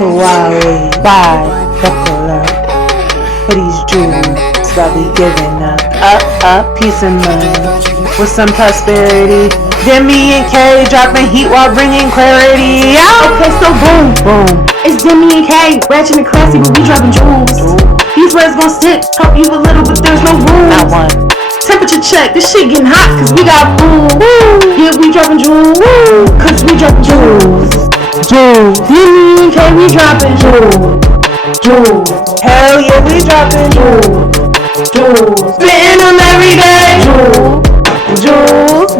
to Wally. Bye, buckle up for these jewels that we giving up. Up, peace and love with some prosperity. Demi and K dropping heat while bringing clarity. Okay, so boom, Boom. it's Demi and K, ratchet and classy, but we dropping jewels. These words gon' stick, help you a little, but there's no room. Not one. Temperature check, this shit getting hot, cause we got food. Yeah, we dropping jewels, cause we dropping jewels. Jewels. Demi and K, we dropping jewels. Hell yeah, we dropping Jewels. Spitting them every day. Jewels.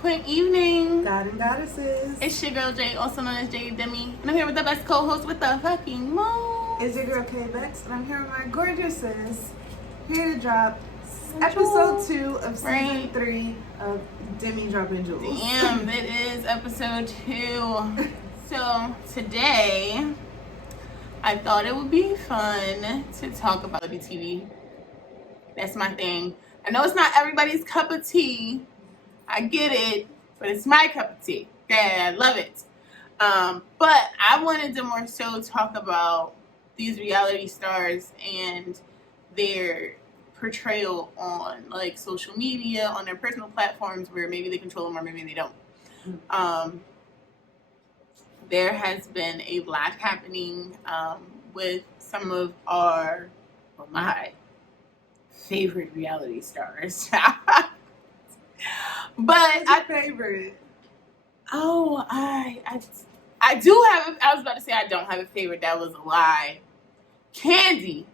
Quick evening. God and goddesses. It's your girl Jay, also known as Jay Demi, and I'm here with the best co-host with the fucking most. It's your girl K Bex, and I'm here with my gorgeous sis, here to drop episode 2 of season 3 of Demi Dropp'n Jewels. Damn, it is episode 2. So today, I thought it would be fun to talk about the TV. That's my thing. I know it's not everybody's cup of tea. I get it, but it's my cup of tea. Okay, I love it. But I wanted to more so talk about these reality stars and their portrayal on like social media, on their personal platforms where maybe they control them or maybe they don't. There has been a lot happening with some of my favorite reality stars. But What's your favorite? Oh, I do have. I was about to say I don't have a favorite. That was a lie. Candy.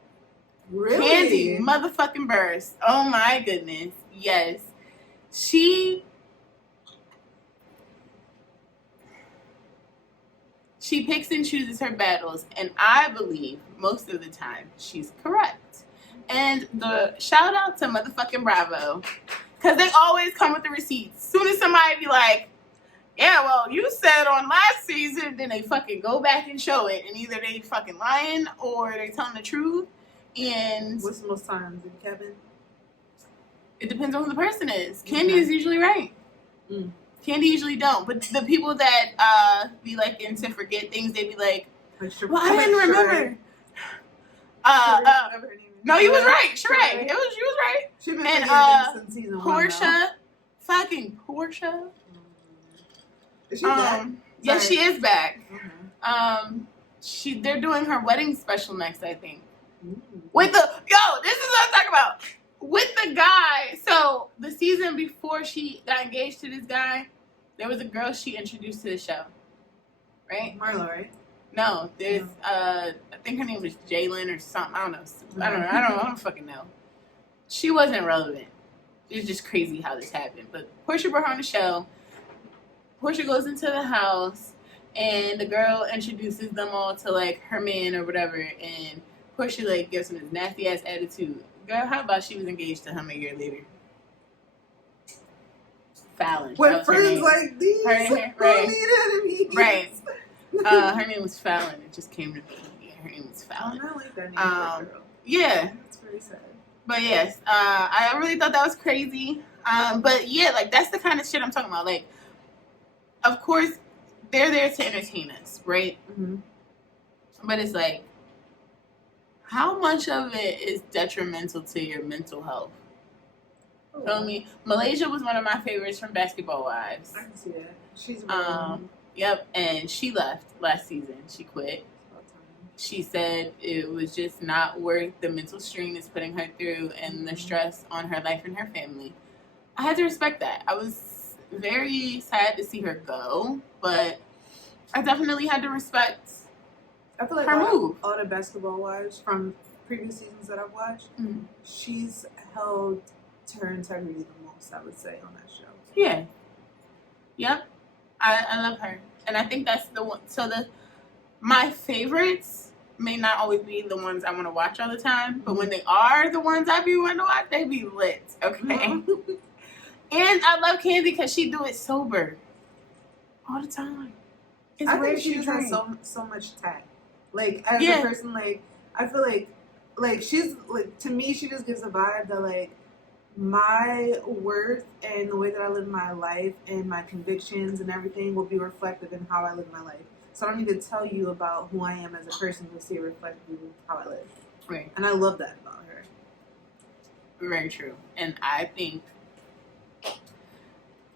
Really? Candy. Motherfucking Burst. Oh my goodness. Yes. She picks and chooses her battles, and I believe most of the time she's correct. And the shout out to motherfucking Bravo. Because they always come with the receipts. Soon as somebody be like, yeah, well, you said on last season, then they fucking go back and show it. And either they fucking lying or they telling the truth. And What's the most times, Kevin? it depends on who the person is. Candy is usually right. Candy usually don't. But the people that be like into forget things, they be like, well, I didn't remember. No, you was right. Sheree. You was right. She been And since season 1. Portia, fucking Portia. Is she back? Yes, she is back. Mm-hmm. They're doing her wedding special next, I think. With this is what I'm talking about. With the guy. So the season before she got engaged to this guy, there was a girl she introduced to the show, right? Marlo, right? No, there's I think her name was Jalen or something. I don't know. I don't fucking know. She wasn't relevant. It was just crazy how this happened. But Portia brought her on the show. Portia goes into the house, and the girl introduces them all to like her man or whatever, and Portia like gives him this nasty ass attitude. Girl, how about she was engaged to him a year later? Fallon. With friends like these, Right. Her name was Fallon. It just came to me. Yeah, her name was Fallon. I like that name for a girl. Yeah. That's very sad. But yes, I really thought that was crazy. But yeah, like that's the kind of shit I'm talking about. Like, of course, they're there to entertain us, right? Mm-hmm. But it's like, how much of it is detrimental to your mental health? Feel me? Malaysia was one of my favorites from Basketball Wives. I can see that. She's Yep, and she left last season. She quit. She said it was just not worth the mental strain it's putting her through and the stress on her life and her family. I had to respect that. I was very sad to see her go, but I definitely had to respect I feel like her move. All the Basketball Wives from previous seasons that I've watched, she's held to her integrity the most, I would say, on that show. Yeah. Yep. I love her. And I think that's the one. So my favorites may not always be the ones I want to watch all the time, but when they are the ones I be wanting to watch, they be lit. Okay. And I love Candy because she do it sober all the time. It's I rare think she just has so much tact. Like as a person, like I feel like she's like, to me, she just gives a vibe that like my worth and the way that I live my life and my convictions and everything will be reflected in how I live my life. So I don't need to tell you about who I am as a person to see it reflected in how I live. Right. And I love that about her. Very true. And I think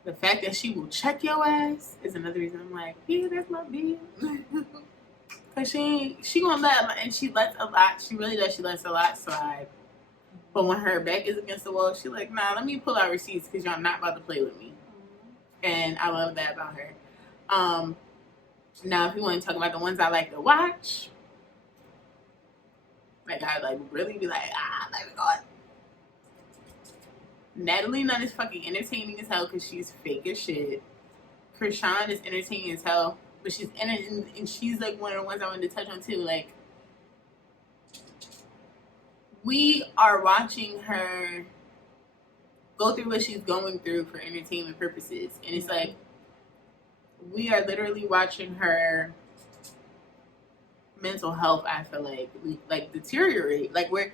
the fact that she will check your ass is another reason I'm like, yeah, that's my bitch. Cause she gonna let, and she lets a lot. She really does. She lets a lot slide. But when her back is against the wall, she's like, nah, let me pull out receipts because y'all not about to play with me. And I love that about her. Now, if you want to talk about the ones I like to watch, like I like really be like, let me go. Natalie Nunn is fucking entertaining as hell because she's fake as shit. Krishan is entertaining as hell, but she's and she's like one of the ones I wanted to touch on too. Like, we are watching her go through what she's going through for entertainment purposes, and it's like we are literally watching her mental health. I feel like deteriorate. Like we're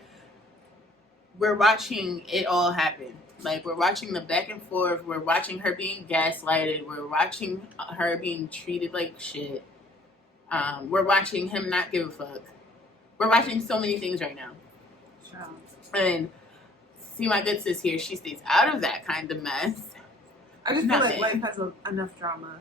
watching it all happen. Like, we're watching the back and forth. We're watching her being gaslighted. We're watching her being treated like shit. We're watching him not give a fuck. We're watching so many things right now. Sure. And see my good sis here, she stays out of that kind of mess. I just feel like life has enough drama.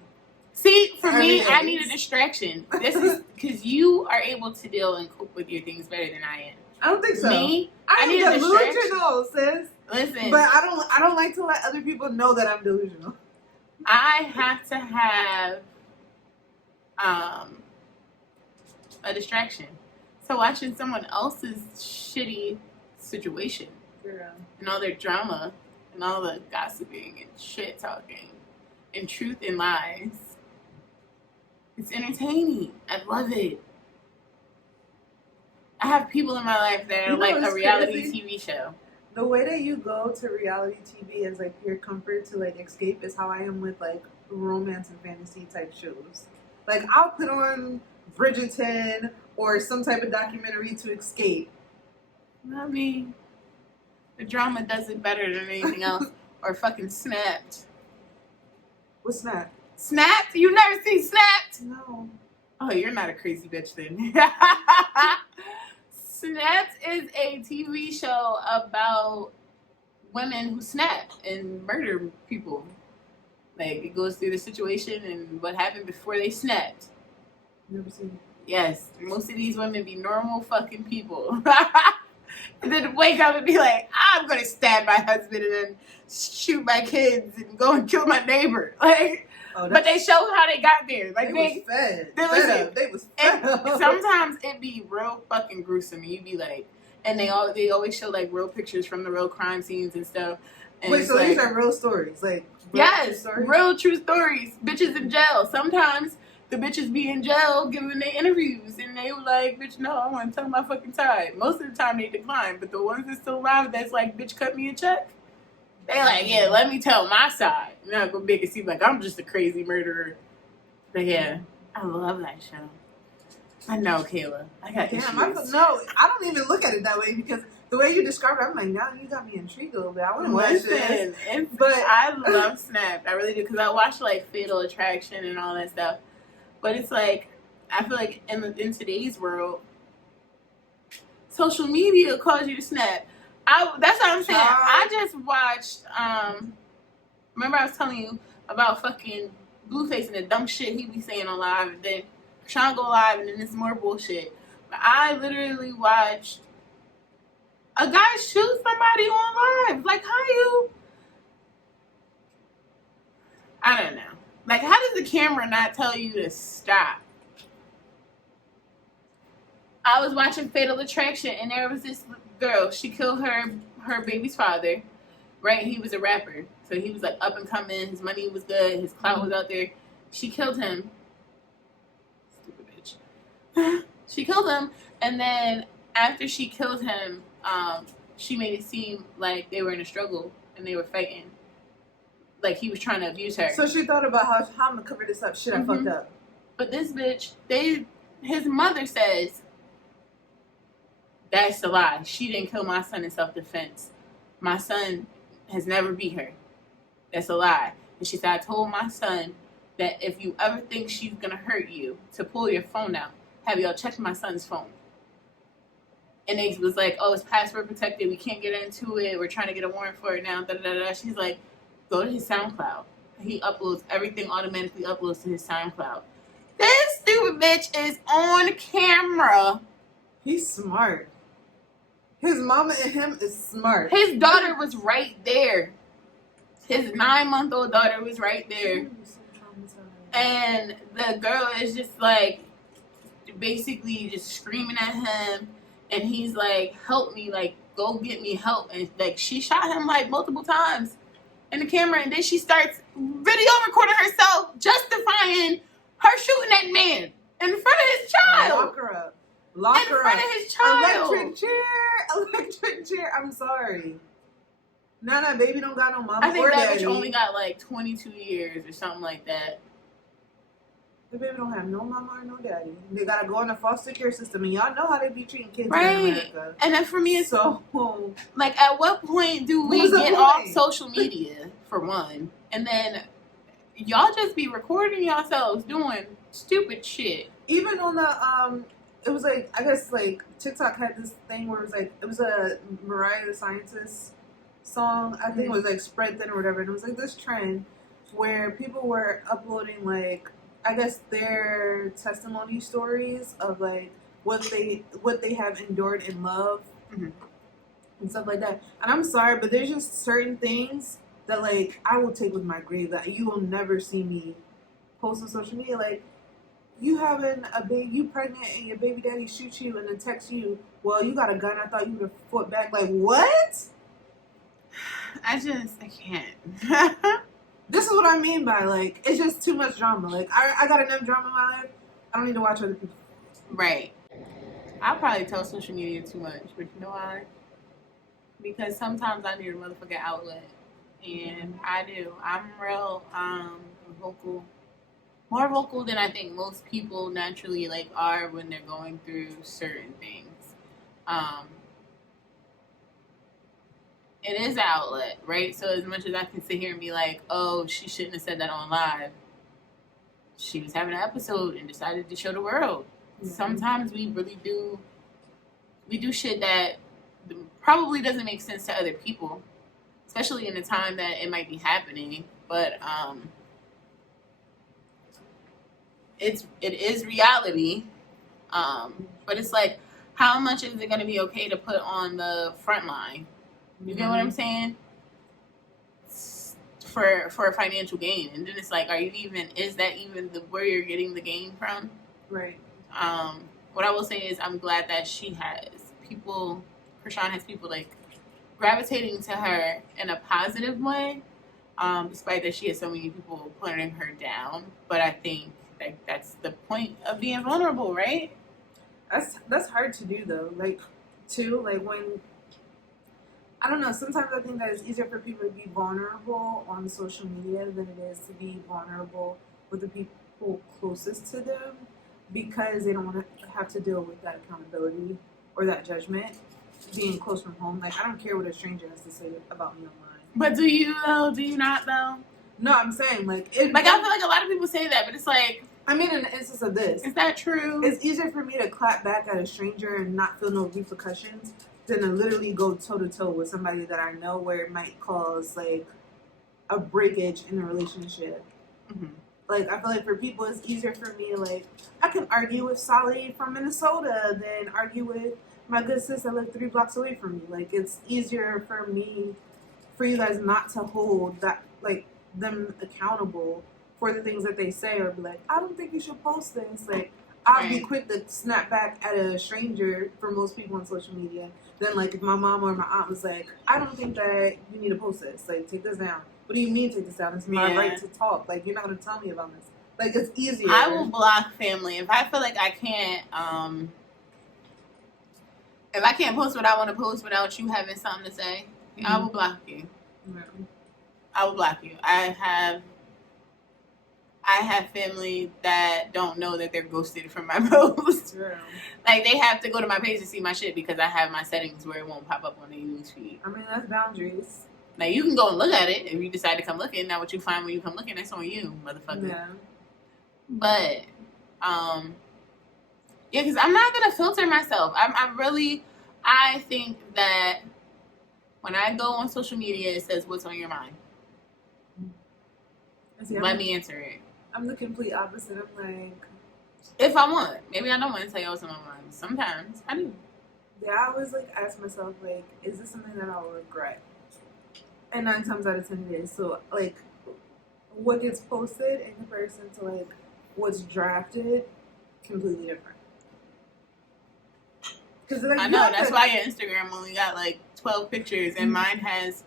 See, for me, I need a distraction. This is because you are able to deal and cope with your things better than I am. I don't think so. Me, I need am a distraction. delusional, sis. Listen, But I don't like to let other people know that I'm delusional. I have to have a distraction. So watching someone else's shitty situation and all their drama and all the gossiping and shit talking and truth and lies, it's entertaining. I love it. I have people in my life that are like a reality TV show. The way that you go to reality TV as like your comfort to like escape is how I am with like romance and fantasy type shows. Like, I'll put on Bridgerton or some type of documentary to escape. I mean, the drama does it better than anything else. Or fucking Snapped. What's that? Snapped? You never seen Snapped? No. Oh, you're not a crazy bitch then. Snapped is a TV show about women who snap and murder people. Like, it goes through the situation and what happened before they snapped. Never seen it. Yes, most of these women be normal fucking people. And then wake up and be like, I'm gonna stab my husband and then shoot my kids and go and kill my neighbor. Like, but they show how they got there. Like, they was fed. They was and fed. sometimes it be real fucking gruesome. And you be like, and they always show like real pictures from the real crime scenes and stuff. And wait, so like, these are real stories, like real true stories. Bitches in jail. Sometimes the bitches be in jail giving their interviews, and they were like, bitch, no, I want to tell my fucking time. Most of the time they decline, but the ones that's still alive, that's like, bitch, cut me a check. They like, yeah, let me tell my side. You're not gonna make it seem like I'm just a crazy murderer. But yeah, I love that show. I know, Kayla. I got issues. No, I don't even look at it that way because the way you describe it, I'm like, now you got me intrigued a little bit. I want to watch this. But I love Snapped. I really do, because I watch like Fatal Attraction and all that stuff. But it's like, I feel like in today's world, social media calls you to snap. That's what I'm saying. I just watched, remember I was telling you about fucking Blueface and the dumb shit he be saying on live, and then Sean go live, and then it's more bullshit. But I literally watched a guy shoot somebody on live. Like, how you... I don't know. Like, how does the camera not tell you to stop? I was watching Fatal Attraction, and there was this girl. She killed her baby's father, right? He was a rapper. So he was, like, up and coming. His money was good. His clout was out there. She killed him. Stupid bitch. She killed him, and then after she killed him, she made it seem like they were in a struggle, and they were fighting. Like, he was trying to abuse her. So she thought about how I'm gonna cover this up. Shit, I fucked up. But this bitch, his mother says, that's a lie. She didn't kill my son in self-defense. My son has never beat her. That's a lie. And she said, I told my son that if you ever think she's gonna hurt you, to pull your phone out. Have y'all checked my son's phone? And they was like, oh, it's password protected. We can't get into it. We're trying to get a warrant for it now. Da, da, da. She's like, go to his SoundCloud. He uploads everything, automatically uploads to his SoundCloud. This stupid bitch is on camera. He's smart. His mama and him is smart. His daughter was right there. His 9-month-old daughter was right there. And the girl is just like, basically just screaming at him. And he's like, help me, like, go get me help. And like, she shot him like multiple times in the camera. And then she starts video recording herself, justifying her shooting that man in front of his child. Lock her up. Lock her up. In front of his child. Electric chair. I'm sorry. Now that baby don't got no mama I think or that daddy. bitch only got like 22 years or something like that. The baby don't have no mama or no daddy. They gotta go in the foster care system, and y'all know how they be treating kids Right. in America. And then for me, it's So, like, at what point do we Who's the get point? off social media, for one? And then y'all just be recording yourselves doing stupid shit. even on the it was like, I guess like TikTok had this thing where it was a Mariah the Scientist song. I think it was like Spread Thin or whatever, and it was like this trend where people were uploading like, I guess, their testimony stories of like what they have endured in love Mhm. and stuff like that. And I'm sorry, but there's just certain things that like I will take with my grave that you will never see me post on social media. Like, you having a baby, you pregnant, and your baby daddy shoots you and then texts you, well, you got a gun, I thought you would have fought back. Like, what? I can't. This is what I mean by, like, it's just too much drama. Like, I got enough drama in my life. I don't need to watch other people. Right. I probably tell social media too much, but you know why? Because sometimes I need a motherfucking outlet. And I do. I'm real vocal. More vocal than I think most people naturally like are when they're going through certain things. It is an outlet, right? So as much as I can sit here and be like, oh, she shouldn't have said that on live, she was having an episode and decided to show the world. Mm-hmm. Sometimes we really do shit that probably doesn't make sense to other people, especially in the time that it might be happening. But it is reality. But it's like, how much is it going to be okay to put on the front line? You get what I'm saying? For a financial gain. And then it's like, is that even where you're getting the gain from? Right. What I will say is I'm glad that Krishan has people like gravitating to her in a positive way, despite that she has so many people putting her down. But I think like that's the point of being vulnerable, right? That's hard to do though. Like, too, like when, I don't know, sometimes I think that it's easier for people to be vulnerable on social media than it is to be vulnerable with the people closest to them, because they don't want to have to deal with that accountability or that judgment being close from home. Like, I don't care what a stranger has to say about me online. But do you though? Do you not though? No, I'm saying I feel like a lot of people say that, but it's like, I mean, in the instance of this, is that true? It's easier for me to clap back at a stranger and not feel no repercussions than to literally go toe-to-toe with somebody that I know, where it might cause, like, a breakage in the relationship. Mm-hmm. Like, I feel like for people, it's easier for me, like, I can argue with Sally from Minnesota than argue with my good sis that lives 3 blocks away from me. Like, it's easier for you guys not to hold that, like, them accountable for the things that they say, or be like, I don't think you should post this. Like, I'll be quick to snap back at a stranger for most people on social media. Then, like, if my mom or my aunt was like, I don't think that you need to post this. Like, take this down. What do you mean take this down? It's my right to talk. Like, you're not going to tell me about this. Like, it's easier. I will block family. If I feel like I can't, if I can't post what I want to post without you having something to say, mm-hmm. I will block you. Mm-hmm. I will block you. I have family that don't know that they're ghosted from my posts. Yeah. Like, they have to go to my page to see my shit because I have my settings where it won't pop up on the newsfeed. I mean, that's boundaries. Now you can go and look at it if you decide to come looking. Now what you find when you come looking, that's on you, motherfucker. Yeah. But yeah, because I'm not gonna filter myself. I think that when I go on social media, it says what's on your mind. See, Let me answer it. I'm the complete opposite. I'm like, if I want, maybe I don't want to tell you what's on my mind. Sometimes I do. Yeah, I always like ask myself like, is this something that I'll regret? And 9 times out of 10 it is. So like, what gets posted in comparison to like what's drafted, completely different. Because like, I know that's why your Instagram only got like 12 pictures and mine has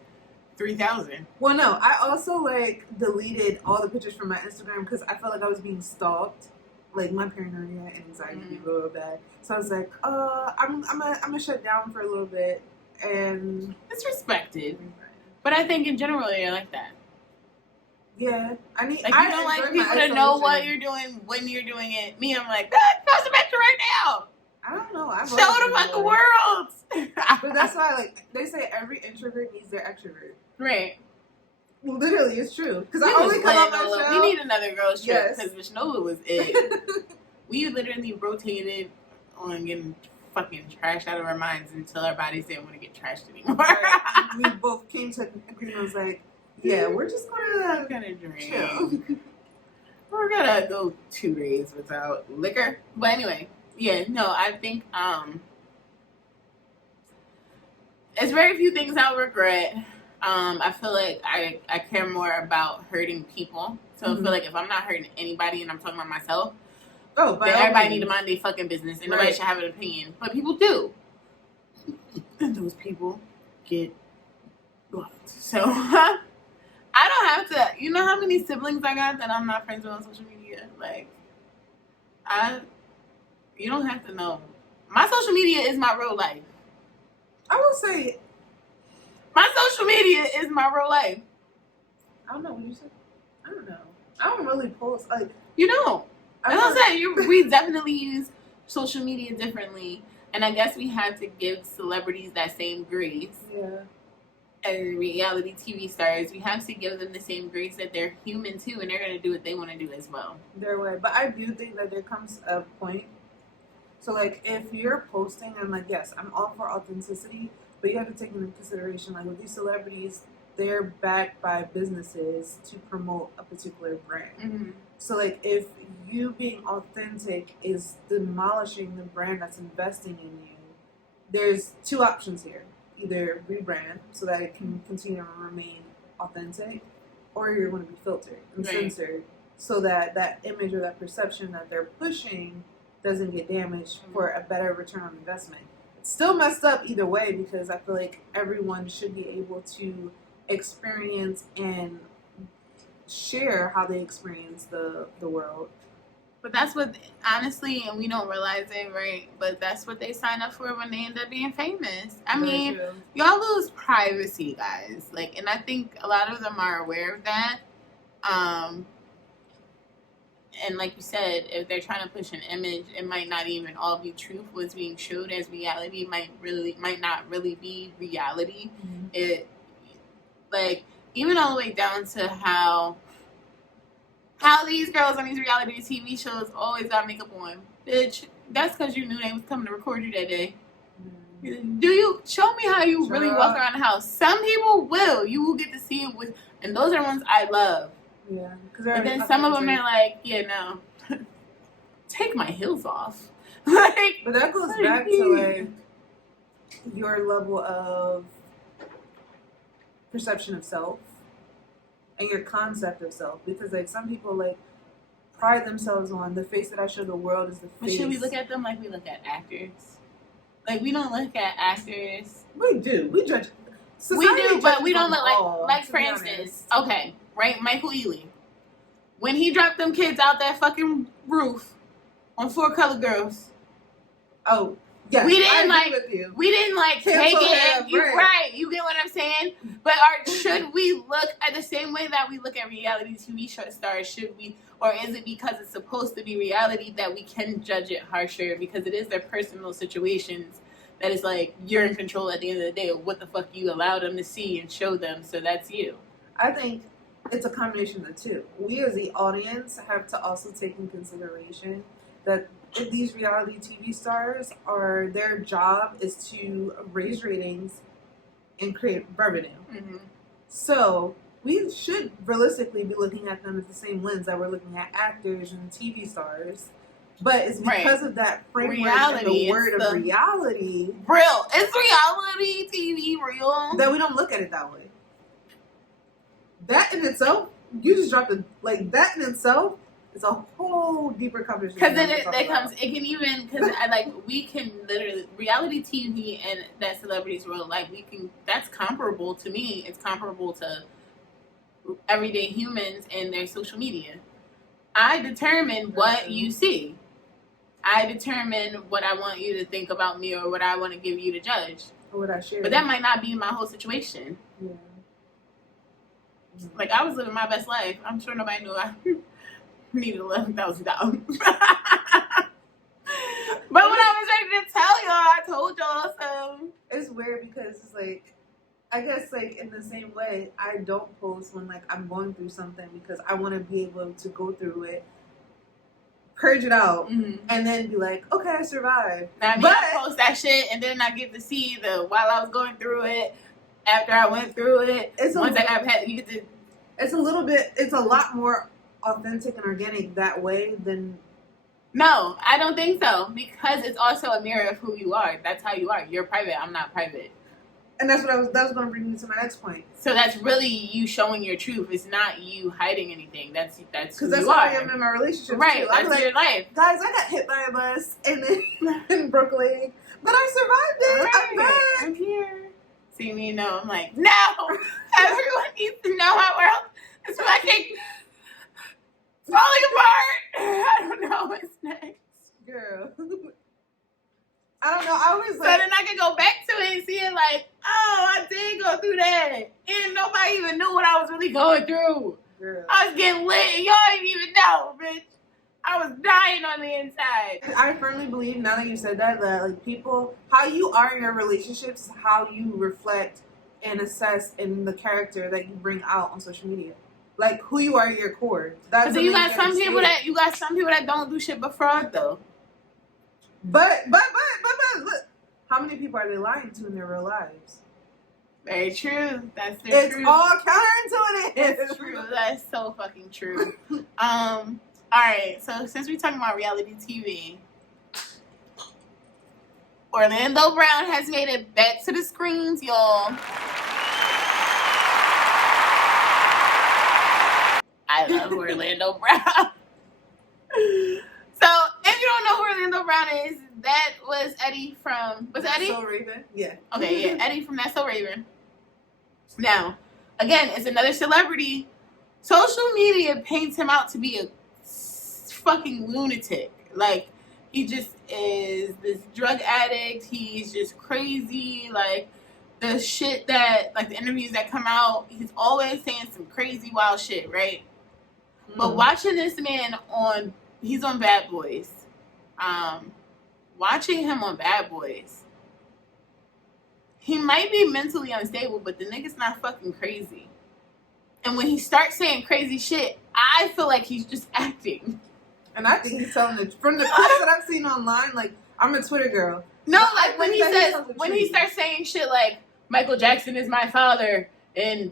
3,000. Well, no, I also like deleted all the pictures from my Instagram because I felt like I was being stalked. Like my paranoia and anxiety be real bad. So I was like, I'm gonna shut down for a little bit, and it's respected. But I think in general you're like that. Yeah, you don't like people to know what you're doing when you're doing it. Me, I'm like, post a picture right now. I don't know. Show the fucking world. But that's why, like, they say every introvert needs their extrovert. Right. Literally, it's true. Because I only come on my show. We need another girls trip because Vishnola was it. We literally rotated on getting fucking trashed out of our minds until our bodies didn't want to get trashed anymore. Right. We both came to an agreement. I was like, yeah, we're just gonna drink. Chill. We're gonna go 2 days without liquor. But anyway, yeah, no, I think it's very few things I'll regret. I feel like I care more about hurting people. So I feel like if I'm not hurting anybody and I'm talking about myself, then everybody need to mind their fucking business and nobody should have an opinion. But people do. And those people get blocked. So I don't have to. You know how many siblings I got that I'm not friends with on social media? Like, you don't have to know. My social media is my real life. I will say, my social media is my real life. I don't know what you said. I don't know. I don't really post. Like, you don't. I don't say we definitely use social media differently, and I guess we had to give celebrities that same grace. Yeah. And reality TV stars, we have to give them the same grace that they're human too, and they're gonna do what they want to do as well. Their way, but I do think that there comes a point. So, like, if you're posting, I'm like, yes, I'm all for authenticity, but you have to take into consideration, like, with these celebrities, they're backed by businesses to promote a particular brand. Mm-hmm. So, like, if you being authentic is demolishing the brand that's investing in you, there's 2 options here. Either rebrand so that it can continue to remain authentic, or you're going to be filtered and censored so that that image or that perception that they're pushing doesn't get damaged for a better return on investment. It's still messed up either way because I feel like everyone should be able to experience and share how they experience the world. But that's what, honestly, and we don't realize it, right? But that's what they sign up for when they end up being famous. I mean, y'all lose privacy, guys. Like, and I think a lot of them are aware of that. And like you said, if they're trying to push an image, it might not even all be truth. What's being showed as reality might not really be reality. Mm-hmm. It, like, even all the way down to how these girls on these reality TV shows always got makeup on. Bitch, that's because you knew they was coming to record you that day. Mm-hmm. Do you show me how you really walk around the house? Some people will. You will get to see it with, and those are the ones I love. Yeah. But then some of them are like, yeah, no, take my heels off. Like, but that goes back to like your level of perception of self. And your concept of self, because like some people like pride themselves on the face that I show the world is the face. But should we look at them like we look at actors? Like we don't look at actors. We do. We judge. We do, but we don't look like for instance, okay, right? Michael Ealy, when he dropped them kids out that fucking roof on 4 Color Girls. Oh. Yes, we didn't like take it. You get what I'm saying? But should we look at the same way that we look at reality TV stars? Should we, or is it because it's supposed to be reality that we can judge it harsher because it is their personal situations that is like you're in control at the end of the day of what the fuck you allow them to see and show them. So that's you. I think it's a combination of the two. We as the audience have to also take in consideration that these reality TV stars are, their job is to raise ratings and create revenue. Mm-hmm. So we should realistically be looking at them at the same lens that we're looking at actors and TV stars. But it's because of that framework and the word of reality. Real. Is reality TV real? That we don't look at it that way. That in itself, you just dropped that in itself is a whole deeper conversation. Because then it can even, because we can literally, reality TV and that celebrity's real life, that's comparable to me. It's comparable to everyday humans and their social media. I determine what you see. I determine what I want you to think about me or what I want to give you to judge. Or what I share. But that might not be my whole situation. Yeah. Like, I was living my best life. I'm sure nobody knew I needed $11,000. But when I was ready to tell y'all, I told y'all. So it's weird because it's like, I guess in the same way, I don't post when I'm going through something because I want to be able to go through it, purge it out, and then be like, okay, I survived. I post that shit and then I get to see while I was going through it, after I went through it, it's a lot more authentic and organic that way than. No, I don't think so, because it's also a mirror of who you are. That's how you are. You're private. I'm not private. And that's what that was going to bring me to my next point. So that's really you showing your truth. It's not you hiding anything. That's because that's how I am in my relationship. Right, too. that's your life. Guys, I got hit by a bus and then in Brooklyn, but I survived it. Right. I'm back. I'm here. See me, no. I'm like, no. Everyone needs to know my world is fucking falling apart. I don't know what's next. Girl. I don't know. I always so then I can go back to it and see it like, oh, I did go through that. And nobody even knew what I was really going through. Girl. I was getting lit and y'all didn't even know, bitch. I was dying on the inside. I firmly believe, now that you said that people, how you are in your relationships, how you reflect and assess in the character that you bring out on social media. Like who you are at your core. That's so you got some people that don't do shit but fraud though. But look, how many people are they lying to in their real lives? Very true. That's true. It's all counterintuitive. It's true. That's so fucking true. All right. So since we're talking about reality TV, Orlando Brown has made it back to the screens, y'all. I love Orlando Brown. So, if you don't know who Orlando Brown is, that was Eddie from... Was it Eddie? So Raven? Yeah. Okay, yeah. Eddie from That's So Raven. Now, again, it's another celebrity. Social media paints him out to be a fucking lunatic. Like, he just is this drug addict. He's just crazy. Like, the shit that... Like, the interviews that come out, he's always saying some crazy wild shit, right? But watching this man he's on Bad Boys. Watching him on Bad Boys, he might be mentally unstable, but the nigga's not fucking crazy. And when he starts saying crazy shit, I feel like he's just acting. And I think he's telling from the clips that I've seen online, like, I'm a Twitter girl. No, like when he starts saying shit like Michael Jackson is my father and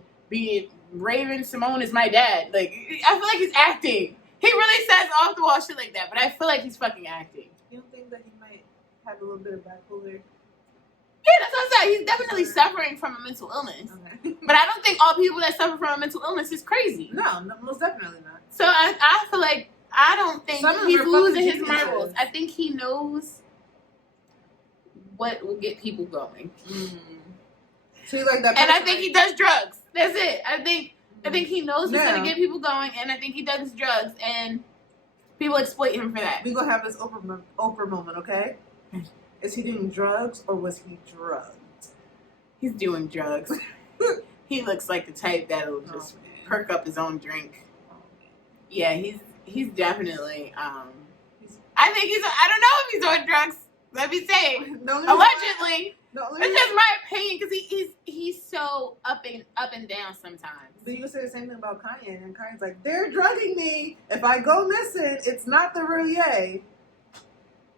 Raven Simone is my dad. Like, I feel like he's acting. He really says off the wall shit like that, but I feel like he's fucking acting. You don't think that he might have a little bit of bipolar? Yeah, that's what I said. He's definitely suffering from a mental illness. Okay. But I don't think all people that suffer from a mental illness is crazy. No, most definitely not. So I feel like, I don't think he's losing his marbles. I think he knows what will get people going. So you like that? And I think he does drugs. That's it. I think he knows what's going to get people going, and I think he does drugs, and people exploit him for that. We're going to have this Oprah moment, okay? Is he doing drugs, or was he drugged? He's doing drugs. He looks like the type that'll just perk up his own drink. Yeah, he's definitely, I don't know if he's doing drugs. Let me say, No, allegedly. no, It's just my opinion because he's so up and down sometimes. But you can say the same thing about Kanye, and Kanye's like, they're drugging me. If I go missing, it's not the real Ye.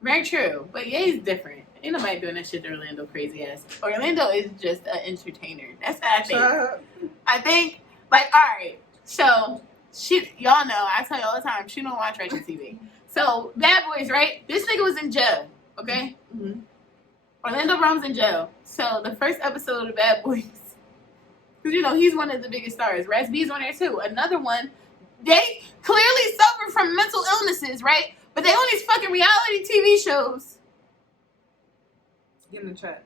Very true, but Ye's different. Ain't nobody doing that shit to Orlando crazy ass. Orlando is just an entertainer. That's what I think. I think, like, all right, so y'all know, I tell you all the time, she don't watch Ratchet TV. So Bad Boys, right? This nigga was in jail, okay? Mm-hmm. Orlando Brown's in jail. So the first episode of Bad Boys, because you know he's one of the biggest stars. Raz-B's on there too. Another one. They clearly suffer from mental illnesses, right? But they on these fucking reality TV shows. Get in the chat.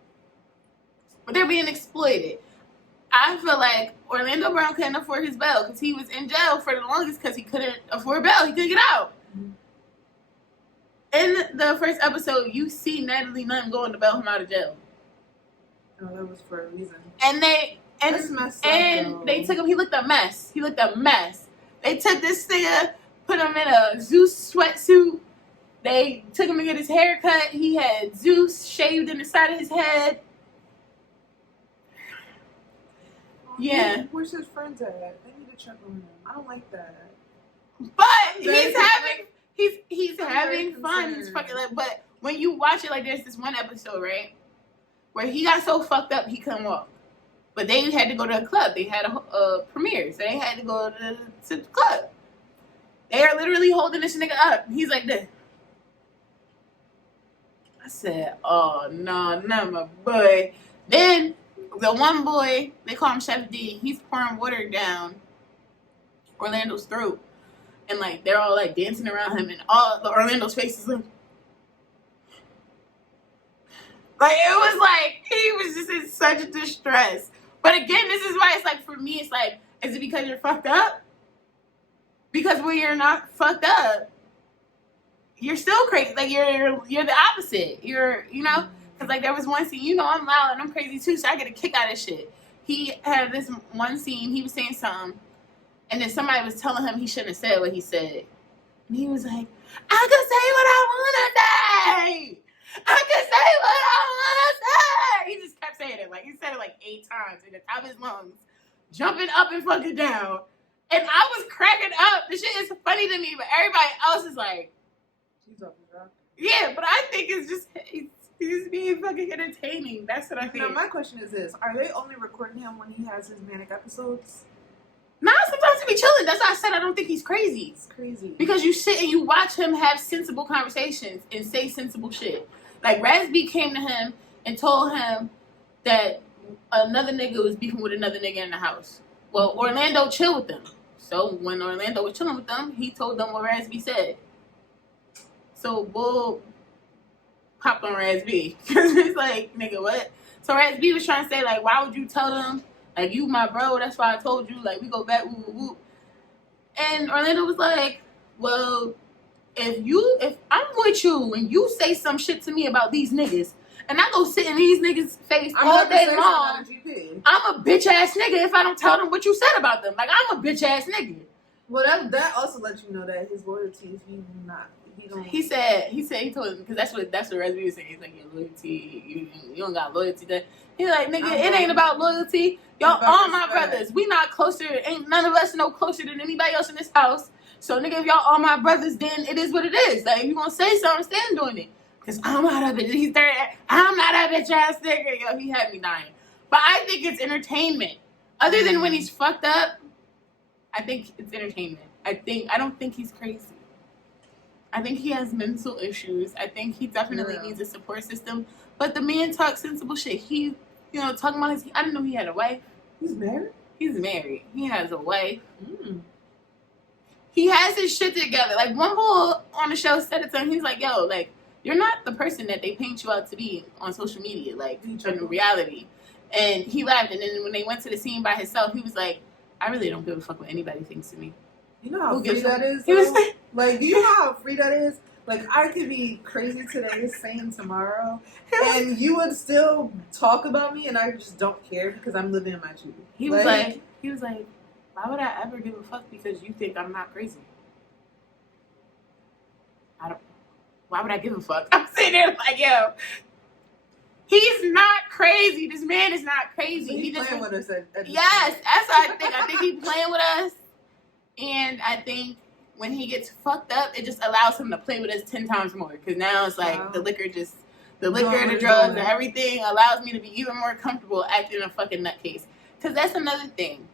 But they're being exploited. I feel like Orlando Brown couldn't afford his bail because he was in jail for the longest because he couldn't afford bail. He couldn't get out. Mm-hmm. In the first episode, you see Natalie Nunn going to bail him out of jail. Oh, that was for a reason. And they took him. He looked a mess. They took this nigga, put him in a Zeus sweatsuit. They took him to get his hair cut. He had Zeus shaved in the side of his head. Yeah. Where's his friends at? They need to check on him. I don't like that. But he's having fun. He's fucking like, but when you watch it, like there's this one episode, right? Where he got so fucked up he couldn't walk. But they had to go to a club. They had a premiere. So they had to go to the club. They are literally holding this nigga up. He's like this. I said, oh, no, not my boy. Then the one boy, they call him Chef D, he's pouring water down Orlando's throat. And, like, they're all, like, dancing around him. And all the Orlando's faces like it was like, he was just in such distress. But again, this is why it's like, for me, it's like, is it because you're fucked up? Because when you're not fucked up, you're still crazy. Like, you're the opposite. You're, you know? Because, like, there was one scene, you know, I'm loud and I'm crazy, too, so I get a kick out of shit. He had this one scene, he was saying something, and then somebody was telling him he shouldn't have said what he said. And he was like, I can say what I want to say! I can say what I want to say! He just kept saying it. Like, he said it like 8 times in the top of his lungs, jumping up and fucking down. And I was cracking up. The shit is funny to me, but everybody else is like, yeah, but I think it's just, he's being fucking entertaining. That's what I think. Now, my question is this. Are they only recording him when he has his manic episodes? Nah, sometimes he be chilling. That's why I said I don't think he's crazy. It's crazy. Because you sit and you watch him have sensible conversations and say sensible shit. Like, Raz-B came to him and told him that another nigga was beefing with another nigga in the house. Well, Orlando chilled with them. So when Orlando was chilling with them, he told them what Raz-B said. So Bull popped on Raz-B. Because it's like, nigga, what? So Raz-B was trying to say, like, why would you tell them, like, you my bro, that's why I told you, like, we go back, woo, woo, woo. And Orlando was like, well, if I'm with you and you say some shit to me about these niggas, and I go sit in these niggas' face all day long, I'm a bitch ass nigga if I don't tell them what you said about them. Like, I'm a bitch ass nigga. Well, that also lets you know that his loyalty is he told him, because that's what Raz-B was saying. He's like, your loyalty, you don't got loyalty. He's like, nigga, it ain't about loyalty. Y'all all my brothers. We not closer. Ain't none of us no closer than anybody else in this house. So, nigga, if y'all all my brothers, then it is what it is. Like, if you gonna say something, stand doing it. Because I'm not a bitch. He's 30. I'm not a bitch ass nigga. Yo, he had me dying. But I think it's entertainment. Other than when he's fucked up, I think it's entertainment. I don't think he's crazy. I think he has mental issues. I think he definitely needs a support system. But the man talks sensible shit. He, talking about I didn't know he had a wife. He's married? He's married. He has a wife. He has his shit together. Like, one bull on the show said it to him. He's like, yo, like, you're not the person that they paint you out to be on social media, like, in reality. And he laughed. And then when they went to the scene by himself, he was like, I really don't give a fuck what anybody thinks to me. You know how free that is? He was like, do you know how free that is? Like, I could be crazy today, sane tomorrow, and you would still talk about me, and I just don't care because I'm living my truth. He was like, why would I ever give a fuck because you think I'm not crazy? why would I give a fuck? I'm sitting there like, yo, he's not crazy. This man is not crazy. So he's playing with us yes, that's what I think. I think he's playing with us. And I think when he gets fucked up, it just allows him to play with us 10 times more. Because now it's like the liquor, the drugs, and everything allows me to be even more comfortable acting a fucking nutcase. Because that's another thing.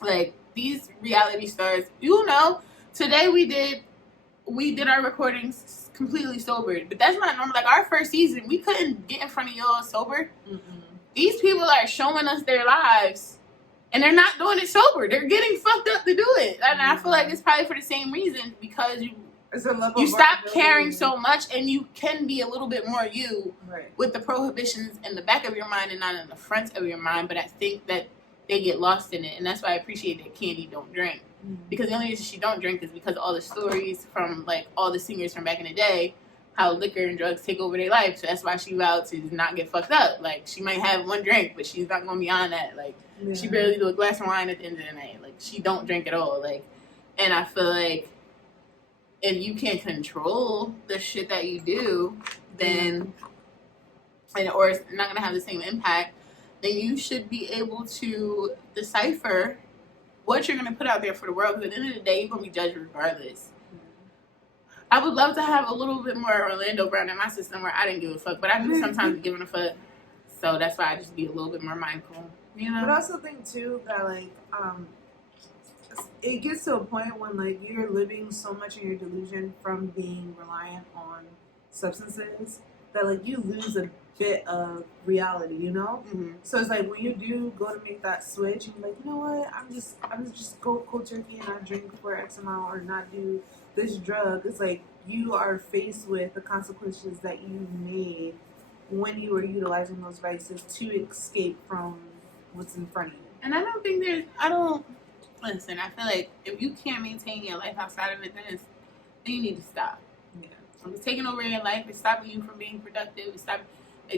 Like, these reality stars, you know, today we did our recordings completely sober. But that's not normal. Like, our first season, we couldn't get in front of y'all sober. Mm-mm. These people are showing us their lives. And they're not doing it sober. They're getting fucked up to do it. And I feel like it's probably for the same reason. Because you stop caring so much. And you can be a little bit more you. Right. With the prohibitions in the back of your mind and not in the front of your mind. But I think that they get lost in it. And that's why I appreciate that Candy don't drink. Mm-hmm. Because the only reason she don't drink is because of all the stories from like all the singers from back in the day. How liquor and drugs take over their life. So that's why she vowed to not get fucked up. Like, she might have one drink, but she's not going beyond that. Like, she barely do a glass of wine at the end of the night. Like, she don't drink at all. Like, and I feel like if you can't control the shit that you do, then, or it's not going to have the same impact, then you should be able to decipher what you're going to put out there for the world. Because at the end of the day, you're going to be judged regardless. I would love to have a little bit more Orlando Brown in my system where I didn't give a fuck, but I do sometimes be giving a fuck. So that's why I just be a little bit more mindful, you know? But I also think, too, that, like, it gets to a point when, like, you're living so much in your delusion from being reliant on substances that, like, you lose a bit of reality, you know? Mm-hmm. So it's like when you do go to make that switch, you're like, you know what? I'm just go cold turkey and not drink for X amount or not do this drug. It's like you are faced with the consequences that you made when you were utilizing those vices to escape from what's in front of you. And I feel like if you can't maintain your life outside of it, then you need to stop. Yeah. If it's taking over your life, it's stopping you from being productive.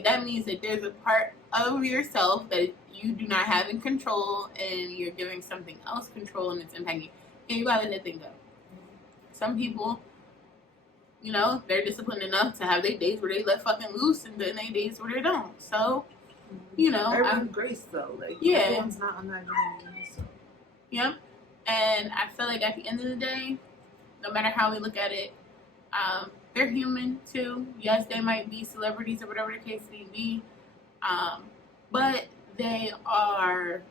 That means that there's a part of yourself that you do not have in control, and you're giving something else control, and it's impacting you. And you gotta let that thing go. Some people, you know, they're disciplined enough to have their days where they let fucking loose, and then their days where they don't. So, you know, everyone's grace though. Like, everyone's not on that journey. So. Yep. And I feel like at the end of the day, no matter how we look at it, they're human too. Yes, they might be celebrities or whatever the case may be, but they are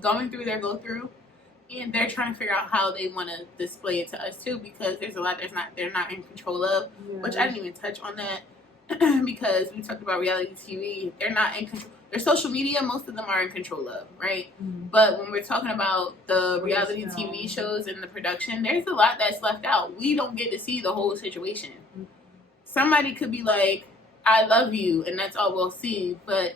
going through their go-through. And they're trying to figure out how they want to display it to us too, because there's a lot they're not in control of, which I didn't even touch on that because we talked about reality TV. They're not in control. Their social media, most of them are in control of, right? Mm-hmm. But when we're talking about the reality TV shows and the production, there's a lot that's left out. We don't get to see the whole situation. Mm-hmm. Somebody could be like, "I love you," and that's all we'll see, but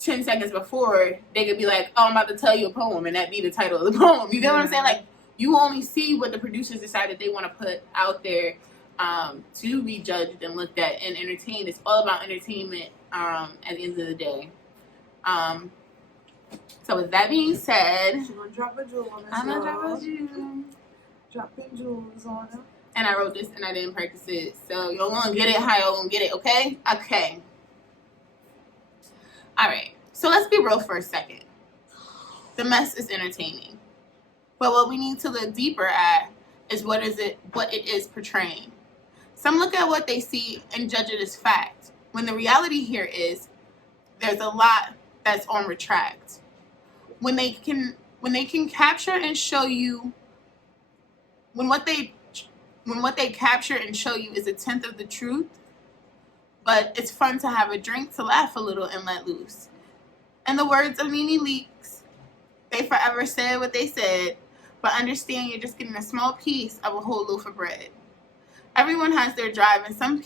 10 seconds before, they could be like, "Oh, I'm about to tell you a poem," and that be the title of the poem. You get what I'm saying? Like, you only see what the producers decided they want to put out there to be judged and looked at and entertained. It's all about entertainment at the end of the day. So with that being said, I'm gonna drop a jewel on this. I'm gonna drop a jewel. Dropping jewels on them. And I wrote this and I didn't practice it. So y'all gonna get it how y'all gonna get it, okay? Okay. Alright, so let's be real for a second. The mess is entertaining. But what we need to look deeper at is what it is portraying. Some look at what they see and judge it as fact, when the reality here is there's a lot that's on retract. When they can capture and show you, when what they capture and show you is a tenth of the truth, but it's fun to have a drink, to laugh a little, and let loose. In the words of Nene Leakes, they forever said what they said, but understand you're just getting a small piece of a whole loaf of bread. Everyone has their drive, and some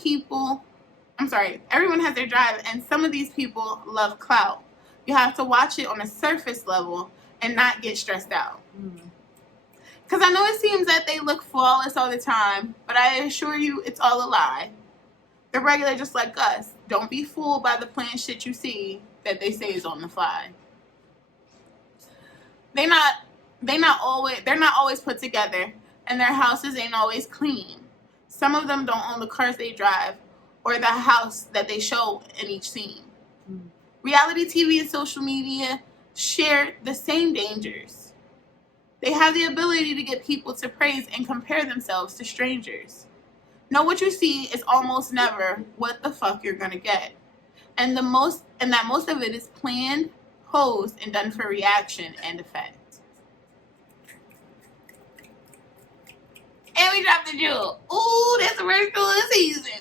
of these people love clout. You have to watch it on a surface level and not get stressed out. Because I know it seems that they look flawless all the time, but I assure you it's all a lie. They're regular just like us. Don't be fooled by the plain shit you see that they say is on the fly. They're not always put together, and their houses ain't always clean. Some of them don't own the cars they drive or the house that they show in each scene. Reality TV and social media share the same dangers. They have the ability to get people to praise and compare themselves to strangers. Know what you see is almost never what the fuck you're gonna get. And that most of it is planned, posed, and done for reaction and effect. And we dropped the jewel. Ooh, that's the first jewel of the season.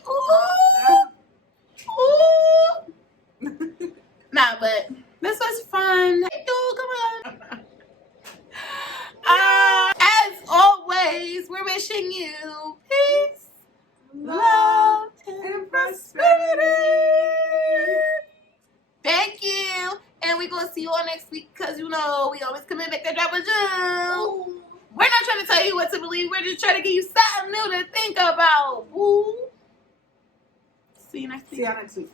Ooh. Nah, but this was fun. Hey, dude, come on. As always, we're wishing you peace, love, and prosperity. Thank you. And we're going to see you all next week because, you know, we always come in back to drop a jewel. We're not trying to tell you what to believe. We're just trying to give you something new to think about. Woo. See you next week.